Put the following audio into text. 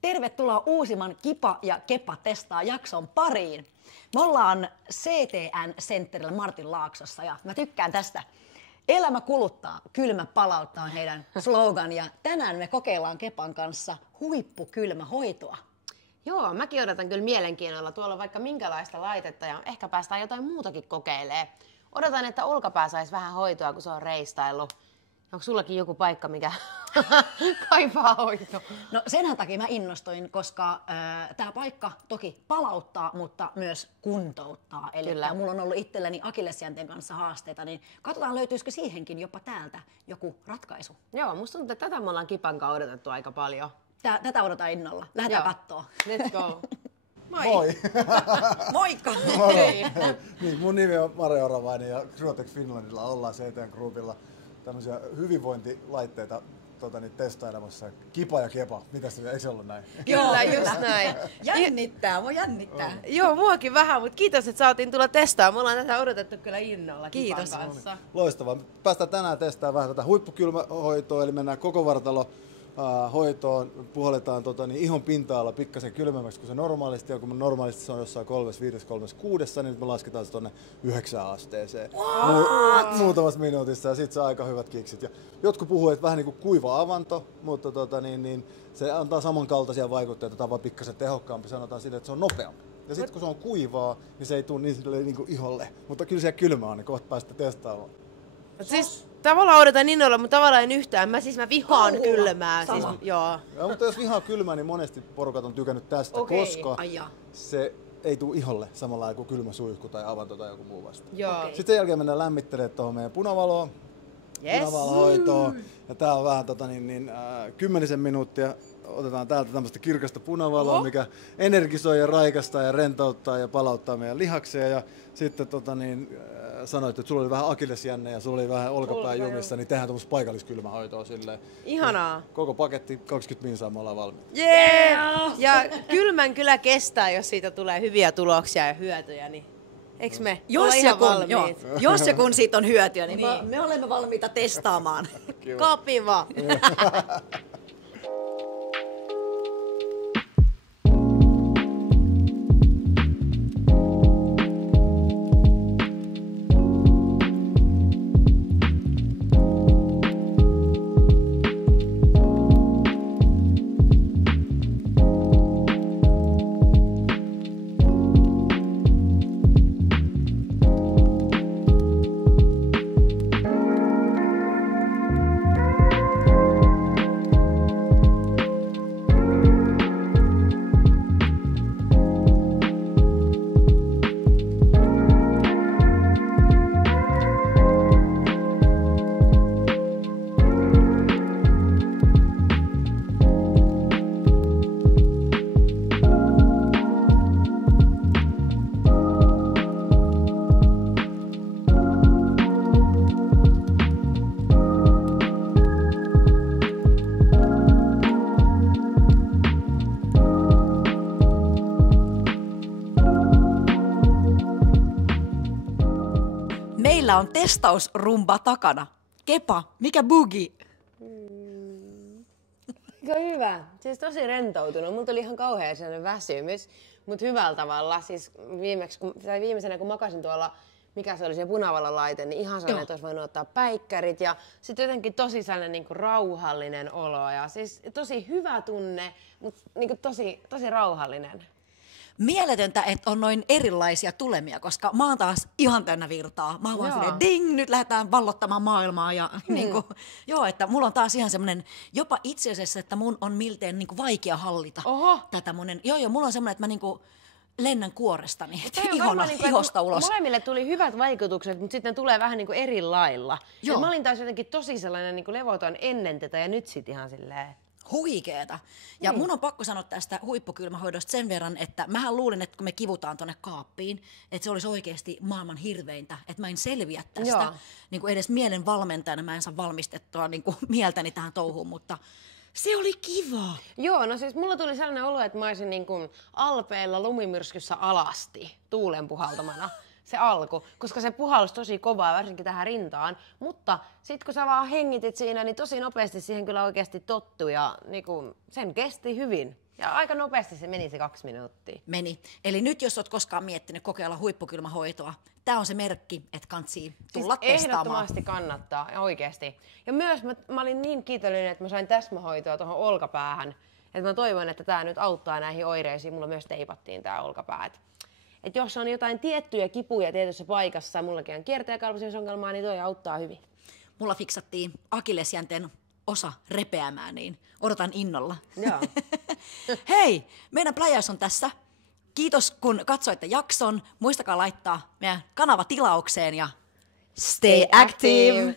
Tervetuloa uusimman Kipa ja Kepa testaa jakson pariin. Me ollaan CTN Centerillä Martin Laaksossa ja mä tykkään tästä. Elämä kuluttaa, kylmä palauttaa heidän slogan ja tänään me kokeillaan Kepan kanssa huippukylmähoitoa. Joo, mäkin odotan kyllä mielenkiinnolla. Tuolla on vaikka minkälaista laitetta ja ehkä päästään jotain muutakin kokeilemaan. Odotan, että olkapää saisi vähän hoitoa, kun se on reistaillut. Onko sullakin joku paikka, mikä kaipaa hoitoa? No senhän takia mä innostuin, koska tämä paikka toki palauttaa, mutta myös kuntouttaa. Eli mulla on ollut itselleni akillesjänteen kanssa haasteita, niin katsotaan löytyisikö siihenkin jopa täältä joku ratkaisu. Joo, musta tuntuu, että tätä me ollaan Kipan kanssa odotettu aika paljon. Tätä odotan innolla. Lähdetään kattoo. Let's go. Moi! Moikka! Niin, mun nimi on Mare Oravainen ja Cruotex Finlandilla ollaan CTN Groupilla tämmöisiä hyvinvointilaitteita testailemassa. Kipa ja Kepa. Mitäs se, eikö se ollut näin? Kyllä, just näin. Jännittää, voi jännittää. Joo, muakin vähän, mutta kiitos, että saatiin tulla testaa. Me ollaan tätä odotettu kyllä innolla Kiitos. Kipan kanssa. Loistavaa. Päästään tänään testaamaan vähän tätä huippukylmähoitoa, eli mennään koko vartalo hoitoon, puhalletaan ihon pinta-ala pikkasen kylmemmäksi kuin se normaalisti, ja kun normaalisti se on jossain 35, 36, niin nyt me lasketaan se tuonne 9 asteeseen muutamassa minuutissa, ja sitten saa aika hyvät kiksit. Ja jotkut puhuu, että vähän niin kuin kuiva avanto, mutta se antaa samankaltaisia vaikutteita, tämä on vaan pikkasen tehokkaampi, sanotaan sille, että se on nopeampi. Ja sitten kun se on kuivaa, niin se ei tule niin kuin iholle, mutta kyllä siellä kylmä on, niin kohta päästä testaamaan. Siis tavallaan odotan innolla, mutta tavallaan en yhtään. Mä vihaan kylmää. Siis, joo. Ja, mutta jos vihaa kylmää, niin monesti porukat on tykännyt tästä, koska se ei tule iholle samalla lailla kuin kylmä suihku tai avanto tai joku muu vasta. Sitten sen jälkeen mennään lämmittelemään tuohon meidän punavaloon. Punavalohoitoon. Ja tää on vähän 10 minuuttia. Otetaan täältä tämmöistä kirkasta punavaloa, mikä energisoi ja raikastaa ja rentouttaa ja palauttaa meidän lihaksia. Ja sitten sanoit, että sulla oli vähän akillesjänne ja sulla oli vähän olkapää jumissa, niin tehdään tuommoista paikalliskylmähoitoa silleen. Ihanaa. Koko paketti, 20 minsaa, me ollaan valmiita. Ja kylmän kyllä kestää, jos siitä tulee hyviä tuloksia ja hyötyjä, niin eiks me jos ja kun siitä on hyötyä, niin me olemme valmiita testaamaan. Kapiva! Meillä on testausrumba takana. Kepa, mikä bugi? Hyvä. Siis tosi rentoutunut. Mulla tuli ihan kauhean sellainen väsymys, mutta hyvällä tavalla. Siis viimeisenä kun makasin tuolla, mikä se oli se punavalolaite, niin ihan sellainen, että olisi voinut ottaa päikkärit. Ja sitten jotenkin tosi sellainen niin kuin rauhallinen olo. Ja siis tosi hyvä tunne, mutta niin kuin tosi rauhallinen. Mieletöntä, että on noin erilaisia tulemia, koska mä oon taas ihan täynnä virtaa. Mä oon vaan silleen, ding, nyt lähdetään vallottamaan maailmaa. Ja, että mulla on taas ihan semmoinen, jopa itse asiassa, että mun on miltei niin kuin vaikea hallita tätä monen. Mulla on semmoinen, että mä lennän kuorestani, ihosta ulos. Molemmille tuli hyvät vaikutukset, mutta sitten tulee vähän niin kuin eri lailla. Mä olin taas jotenkin tosi sellainen niin kuin levoton ennen tätä ja nyt sit ihan silleen. Huikeeta. Ja mun on pakko sanoa tästä huippukylmähoidosta sen verran, että mähän luulin, että kun me kivutaan tonne kaappiin, että se olisi oikeasti maailman hirveintä, että mä en selviä tästä. Niin kuin edes mielen valmentajana mä en saa valmistettua niin kuin mieltäni tähän touhuun, mutta se oli kiva. Joo, no siis mulla tuli sellainen olo, että mä olisin niin kuin Alpeilla lumimyrskyssä alasti tuulen puhaltamana. Se alku, koska se puhallus tosi kovaa, varsinkin tähän rintaan. Mutta sitten kun sä vaan hengitit siinä, niin tosi nopeasti siihen kyllä oikeasti tottui ja niin kuin, sen kesti hyvin. Ja aika nopeasti se meni se 2 minuuttia. Meni. Eli nyt jos oot koskaan miettinyt kokeilla huippukylmähoitoa, tää on se merkki, että kantsii tulla siis testaamaan. Ehdottomasti kannattaa, oikeesti. Ja myös mä olin niin kiitollinen, että mä sain täsmähoitoa tuohon olkapäähän. Että mä toivon, että tää nyt auttaa näihin oireisiin. Mulla myös teipattiin tää olkapää. Et jos on jotain tiettyjä kipuja tietyssä paikassa, mullakin on kiertäjäkalvosiosongelmaa, niin toi auttaa hyvin. Mulla fiksattiin akillesjänteen osa repeämään, niin odotan innolla. Joo. Hei, meidän pläjäys on tässä. Kiitos kun katsoitte jakson. Muistakaa laittaa meidän kanava tilaukseen ja stay active!